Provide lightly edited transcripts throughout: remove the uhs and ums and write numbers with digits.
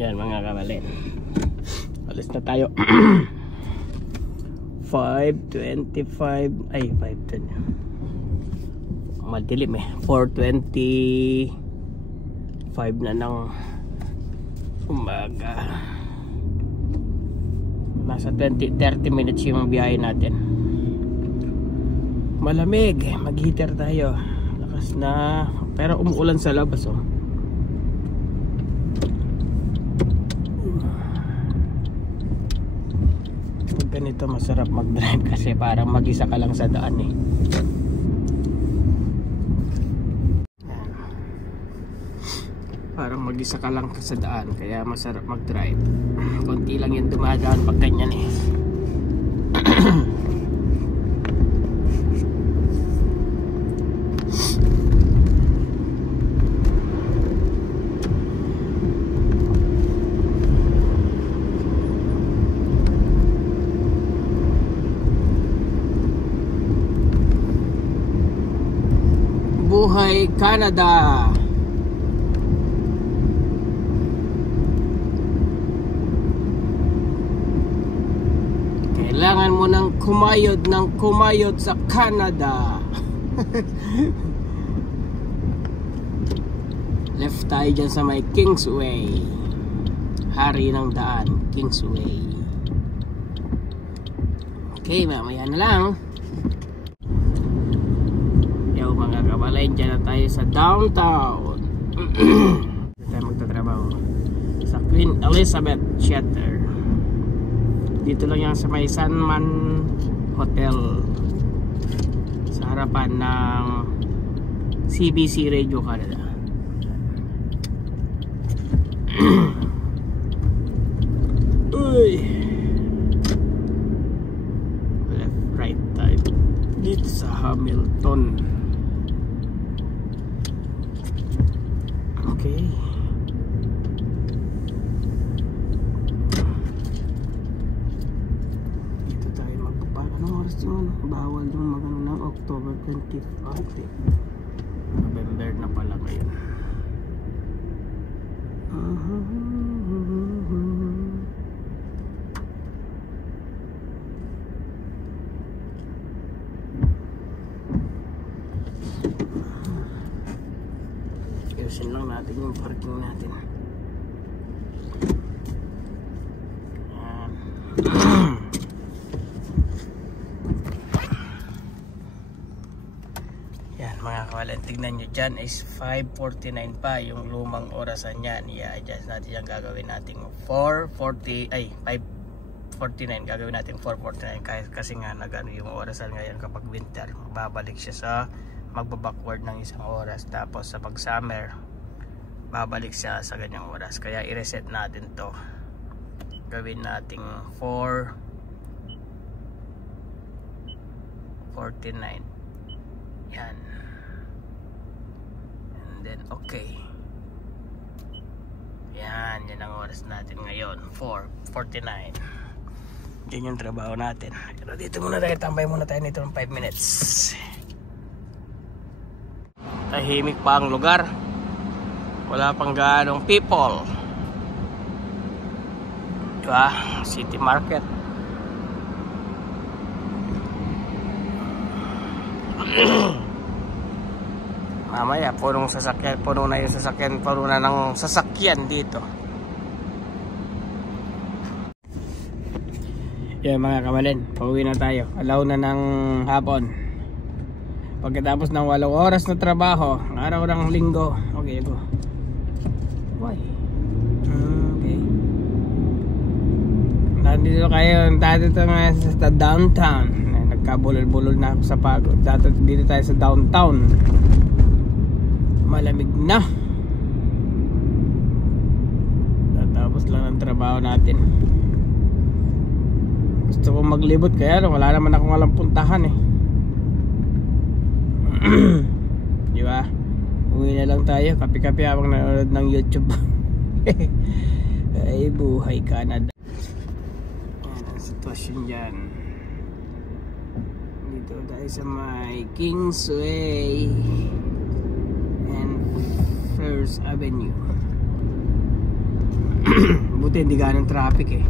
Yan mga kabalin, alis na tayo. 5:25 ay 5:10, madilim eh. 4:25 na ng umaga. Nasa 20-30 minutes yung biyahe natin. Malamig, mag-heater tayo. Lakas na, pero umuulan sa labas oh. Pag ganito masarap mag-drive kasi parang mag-isa ka lang sa daan eh. Parang mag-isa ka lang sa daan, kaya masarap mag-drive. Konti lang yung dumadaan pag ganyan eh. Buhay Canada. Kailangan mo ng kumayod sa Canada. Left tayo dyan sa may Kingsway. Hari ng daan, Kingsway. Okay, mamaya na lang. Yo mga kabalay, dyan na tayo sa downtown. Dito tayo magtatrabaho sa Queen Elizabeth Theater. Dito lang yan sa may Sunman Hotel, sa harapan ng CBC Radio Canada. Uy, left right type dito sa Hamilton. Okay, bawal yung magano ng October 25 eh. November na pala ngayon. Ayusin lang natin yung parking natin. Mga kawalan, tignan nyo dyan is 5:49 pa yung lumang orasan yan. I-adjust natin yung gagawin natin 4:40 ay 5:49, gagawin natin 4:49 kasi nga nagano yung orasan ngayon. Kapag winter babalik siya sa magba-backward ng isang oras, tapos sa pag summer babalik siya sa ganyang oras. Kaya i-reset natin to, gawin nating 4:49 yan. Then okay, yan ang oras natin ngayon, 4:49. Yan yung trabaho natin. Pero dito muna tayo, tambay muna tayo nito ng 5 minutes. Tahimik pa ang lugar, wala pang ganong people, diba? City market. Mamaya punong sasakyan, puno na yung sasakyan, puno na ng sasakyan dito. Yan mga kamalin, pauwi na tayo. Alaw na ng hapon. Pagkatapos ng 8 oras na trabaho, araw ng linggo. Okay, go. Why? Okay. Nandito kayo, dito nga sa downtown. Nagkabulol-bulol na ako sa pagod. Dito tayo sa downtown. Malamig na. Tatapos lang ang trabaho natin. Gusto kong maglibot kaya wala naman akong alam puntahan eh. Diba? Uwi na lang tayo, kape-kape habang nanonood ng YouTube. Ay buhay Canada. Yan ang sitwasyon dyan. Dito tayo sa may Kingsway and First Avenue. Buti hindi ganang traffic eh.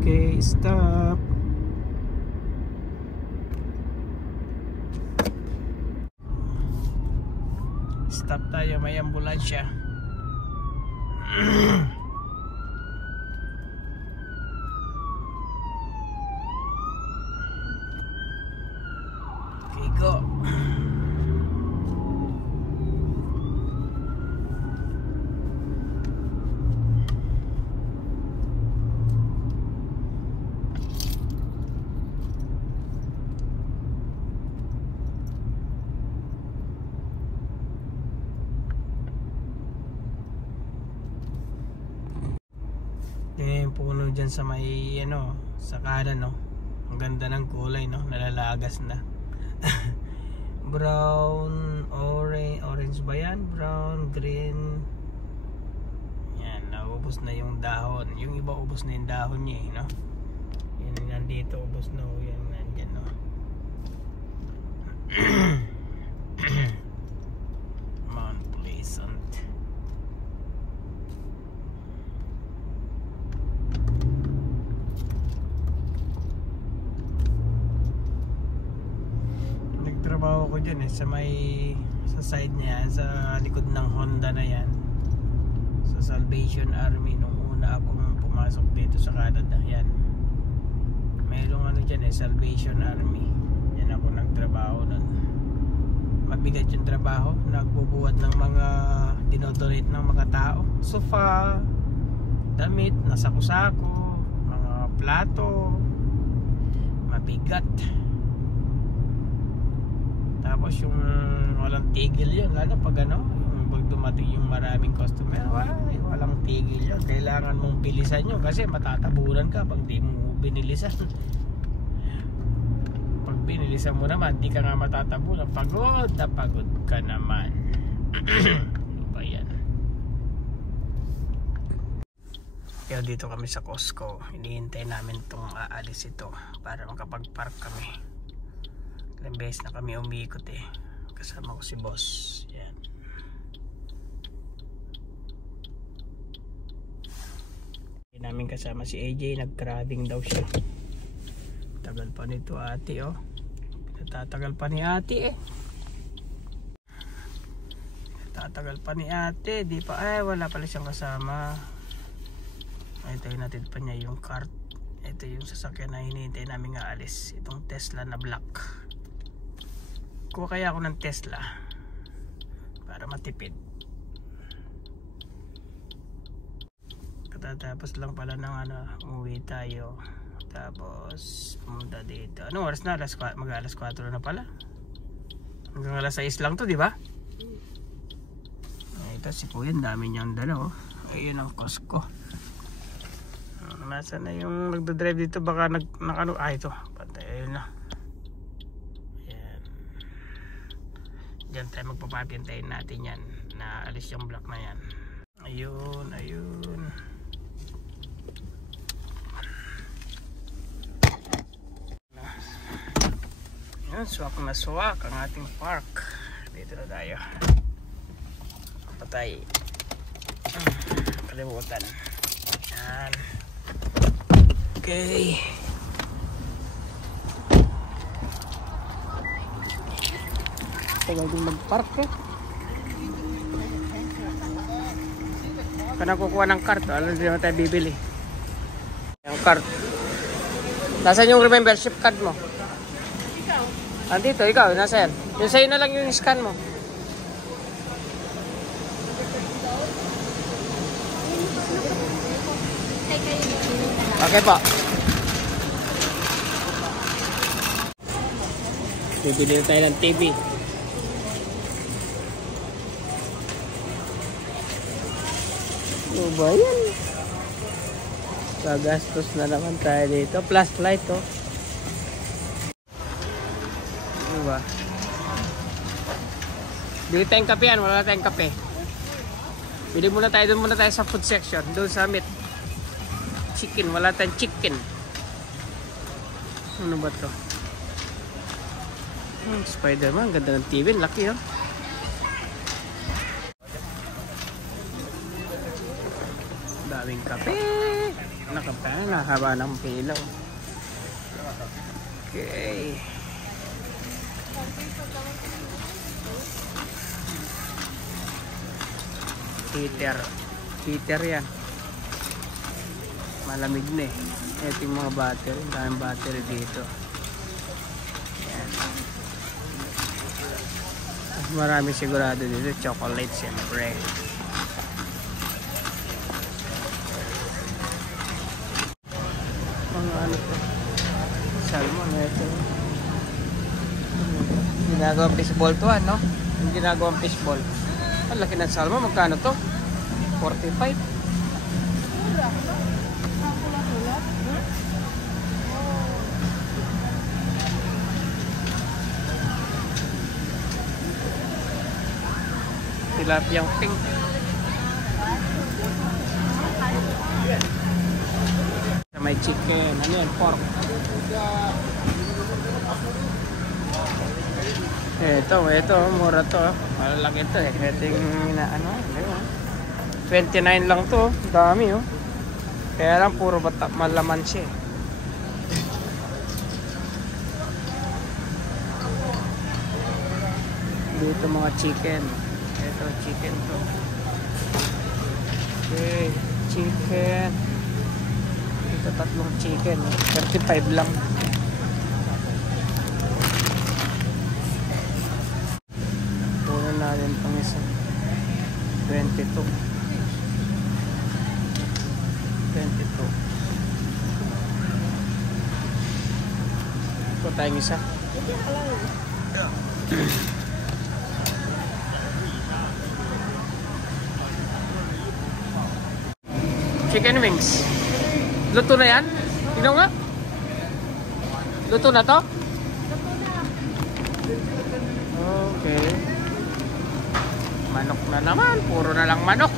Okay, stop. Stop tayo, may ambulansya. Okay, go. Yung puno dyan sa may ano, sa kanan, no? Ang ganda ng kulay, no? Nalalagas na. Brown, orange ba yan? Brown, green. Yan, naubos na yung dahon. Yung iba ubos na yung dahon niya, no? Yan, nandito, ubos na. Yan, nandyan, no? Mount Pleasant. Trabaho ko dyan eh, sa side niya, sa likod ng Honda na yan, sa Salvation Army. Nung una akong pumasok dito sa Canada, yan, mayroong ano dyan eh, Salvation Army. Yan ako nagtrabaho nun. Mabigat yung trabaho, nagbubuhat ng mga dinodonate ng mga tao, sofa, damit, nasako-sako, mga plato, mabigat. Tapos yung walang tigil yun, lalo pag ano, pag dumating yung maraming customer, walang tigil yun. Kailangan mong bilisan yun kasi matataburan ka pag di mo binilisan. Pag binilisan mo naman, di ka nga matataburan. Pagod na pagod ka naman. Ano ba yan? Kaya dito kami sa Costco, hinihintay namin itong aalis ito para makapag-park kami. Ilang beses na kami umiikot eh, kasama ko si boss. Yan. Hindi namin kasama si AJ, nag-crabbing daw siya. Tagal pa nito ate, oh. Tatagal pa ni ate eh. Tatagal pa ni ate, di pa, ay wala pala siyang kasama. Ito yung natid pa niya yung cart. Ito yung sasakyan na hinihintay namin aalis, itong Tesla na black. Kuha kaya ako ng Tesla para matipid. Katatapos lang pala ng ano, umuwi tayo. Tapos pumunta dito. Anong oras na? Mag-alas 4 na pala. Hanggang alas 6 lang to, di ba? Ito si Kuya, dami niyang dala, oh. Ayun ang Costco. Nasa na yung nagdadrive dito, baka nakano, ito. Patay, ayun na. Diyan tayo magpapapintayin natin yan na alis yung block na yan. Ayun, ayun. Ayun, swak na swak ang ating park. Dito na tayo. Patay. Kalimutan. Yan. Okay. Tagal din mag-park eh. Kana kukuha ng cart, alam din naman tayo bibili. Yung cart. Nasaan yung membership card mo? Andito, ikaw, nasaan? Yung sa'yo na lang yung scan mo. Okay po. Bibili na tayo ng TV. Ano ba yan? Gagastos na naman tayo dito. Flashlight oh. Ano ba? Bili tayong kape yan. Wala tayong kape. Bili muna tayo. Doon muna tayo sa food section. Doon sa meat. Chicken. Wala tayong chicken. Ano ba to? Spider-Man. Ganda ng TV. Laki oh. Daming kape. Nakahaba ng pila. Okay. Heater yan. Malamig na eh. Ito yung mga battery. Daming battery dito. Yan. Marami sigurado dito. Chocolate siyempre. Mga ano to? Salmon. Ito. Ginagawang fishball to ano? Yung ginagawang fishball. Ang laki ng salmon. Magkano to? 45. Tilapiyang pink. May chicken. Ano yan? Pork. Ito. Mura to. Malalaki to eh. Ito yung ano. 29 lang to. Dami oh. Kaya lang puro malaman siya. Dito mga chicken. Ito chicken to. Okay. Chicken. Ito tatlong chicken. 35 lang. Puno natin pang isa. 22. Ito tayong isa. Chicken wings. Luto na yan? Tingnan nga. Luto na to? Okay. Manok na naman. Puro na lang manok.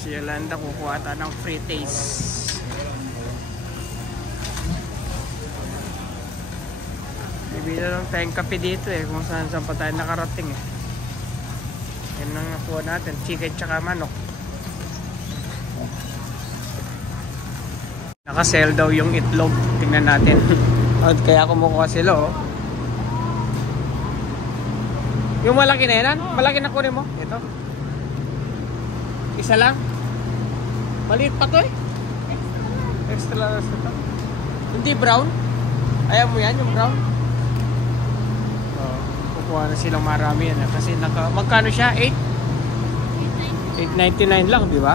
Si Yolanda kukuha ata ng free taste. Bibili lang tayong kape dito eh, kung saan pa tayo nakarating eh. Yan ang nakuha natin, chicken tsaka manok. Naka-sell daw yung itlog, tingnan natin. Kaya kumukuha sila oh. Yung malaki na yan, malaki na kunin mo. Ito. Isa lang. Maliit pa to eh. Extra lang ito. Hindi brown. Ayaw mo yan, yung brown. Kukuha na silang marami yan. Kasi magkano siya? 8.99 lang, di ba?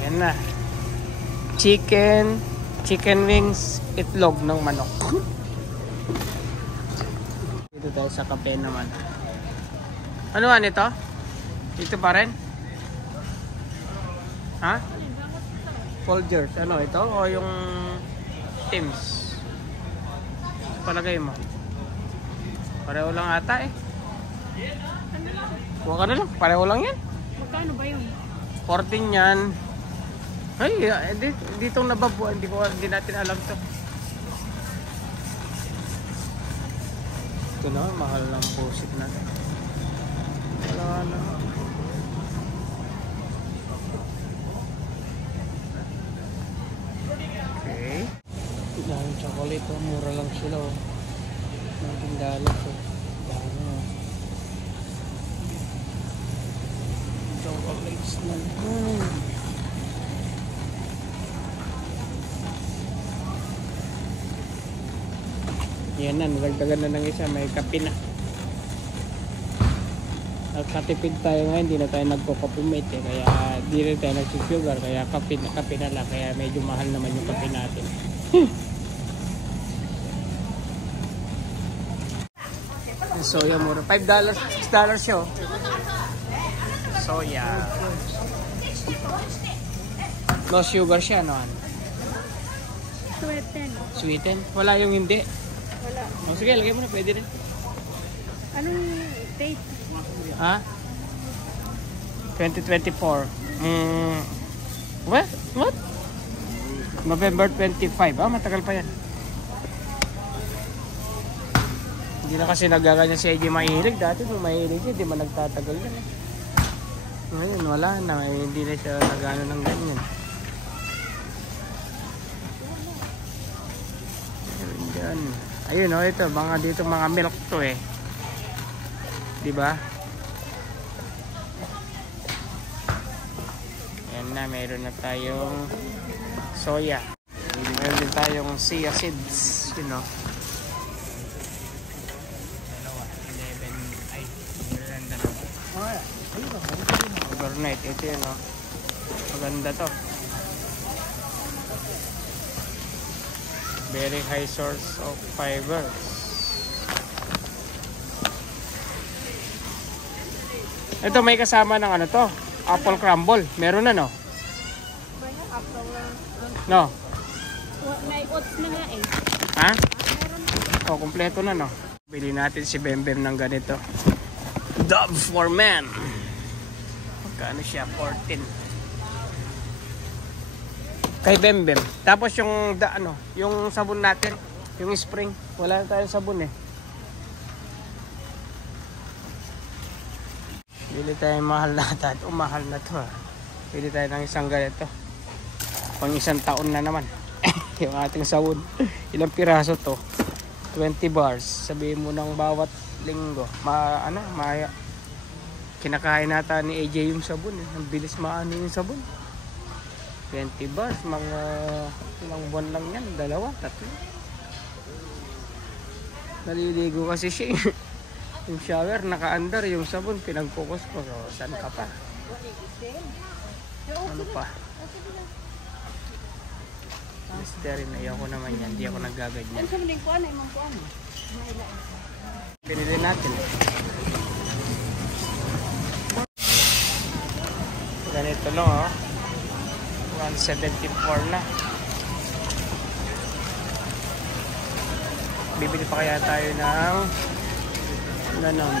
Ayan na. Chicken wings, itlog ng manok. Dito tayo sa kape naman. Ano man ito? Dito pa rin? Ha? Folgers. Ano ito? O yung Tim's? Palagay mo. Pareho lang ata eh. Huwag ka na lang. Pareho lang yan. Magkano ba yun? 14 yan. Ay, dito nababuan. Hindi natin alam to. Ito na, mahal ng pusit natin. Wala na. Okay. Daming chocolate oh. Mura lang sila oh. $19 oh. Dami oh. Chocolates na. Yan na, nagdagan na ng isa, may kape na. Nagkatipid tayo ngayon, hindi na tayo nagko-copimate eh. Kaya di rin tayo nagsusugar, kaya kape na lang. Kaya medyo mahal naman yung kape natin. Soya mura, $5, $6 siya. Soya. No sugar siya, no? Sweeten? Wala yung hindi? Wala. Oh, sige, lagay mo na, pwede rin. Anong date? Ha? 2024. What? November 25. Matagal pa yan. Hindi na kasi nagaganyan si AJ mahilig. Dati nung mahilig siya, hindi man nagtatagal yan. Ngayon, wala na. Hindi na siya nagano ng ganyan. Ayun, ayun o, ito. Mga dito mga milk to eh. Diba? Ayan na, meron na tayong soya. Meron din tayong chia seeds, you know. Dalawa, 11, ay, meron dalawa. Overnight, ito yun, no? Maganda to. Very high source of fiber. Ito may kasama ng ano to, apple crumble. Meron na, no? No? May oats na nga eh. Ha? Oh, kompleto na, no? Bili natin si Bembem ng ganito. Dove for men. Magkano siya? 14. Kay Bembem. Tapos yung yung sabon natin, yung spring. Wala na tayong sabon eh. Bili tayo mahal na ito. Mahal na to. Bili tayo ng isang ganito. Pang isang taon na naman. Yung ating sabon. Ilang piraso to? 20 bars. Sabihin mo ng bawat linggo. Kinakain nata ni AJ yung sabon. Ang bilis maano yung sabon. 20 bars. Mga ilang buwan lang yan. 2, 3. Naliligo kasi siya. Yung shower, naka-under. Yung sabon, pinagfocus ko. So, saan ka pa? Ano pa? Listerine, ayoko naman yan. Hindi ako nagaganyan. Pinili natin. Ganito lang, oh. 174 na. Bibili pa kaya tayo ng ganon.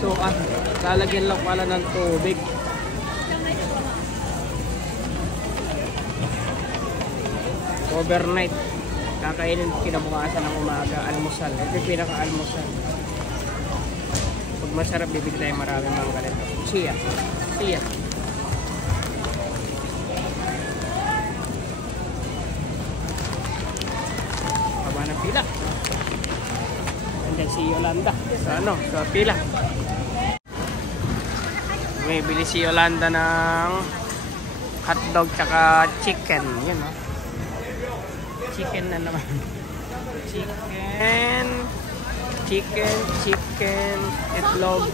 So, lalagyan lang pala ng tubig. Overnight. Kakainin kinabukasan ng umaga. Almusal. Ito yung pinaka-almusal. Pag masarap, bibig tayo maraming mga ganito. Chia. Haba ng pila. Andiyan si Yolanda. Sa pila. May bili si Yolanda ng hotdog tsaka chicken. Yan, oh. Chicken na naman. Chicken, itlog,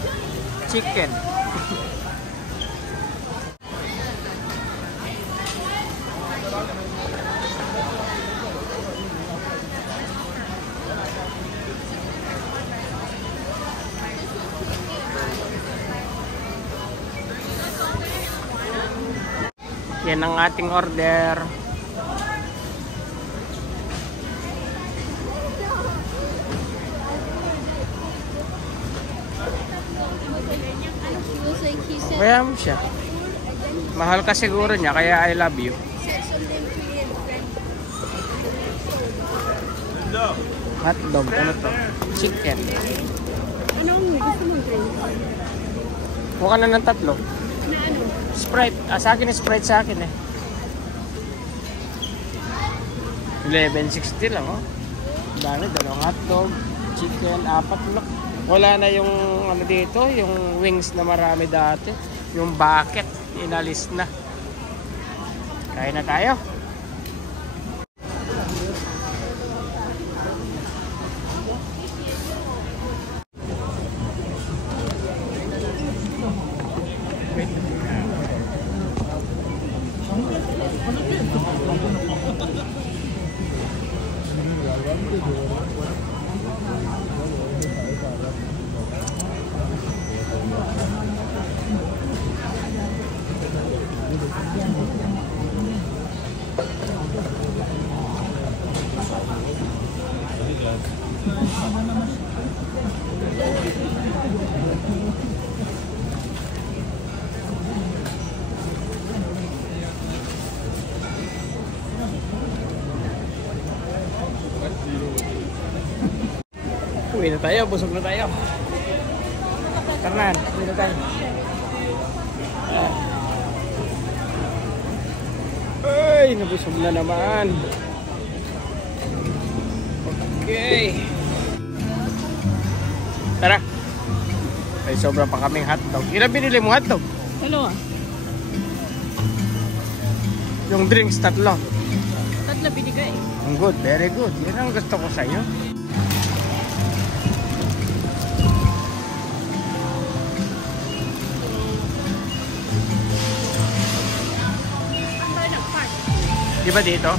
chicken. Yan ang ating order. Kaya mo siya. Mahal ka siguro niya, kaya I love you. Hotdog, ano to? Chicken. Anong gusto mong drink? Mukha na ng 3. Na ano? Sprite. Sa akin Sprite sa akin eh. 11.60 lang oh. Dami, dalawang hotdog, chicken, 4 lang. Wala na yung ano dito, yung wings na marami dati. Yung bucket, inalis na. Kain na tayo. Uwi na tayo, busog na tayo. Karnan, uwi na tayo. Ay, nabusog na naman. Okay. Tara. Ay, sobra pa kaming hotdog. Ilan binili mo hotdog? Dalawa. Yung drinks, 3. Tatlo binigay. Ang good, very good. Yan ang gusto ko sa'yo. Di ba dito?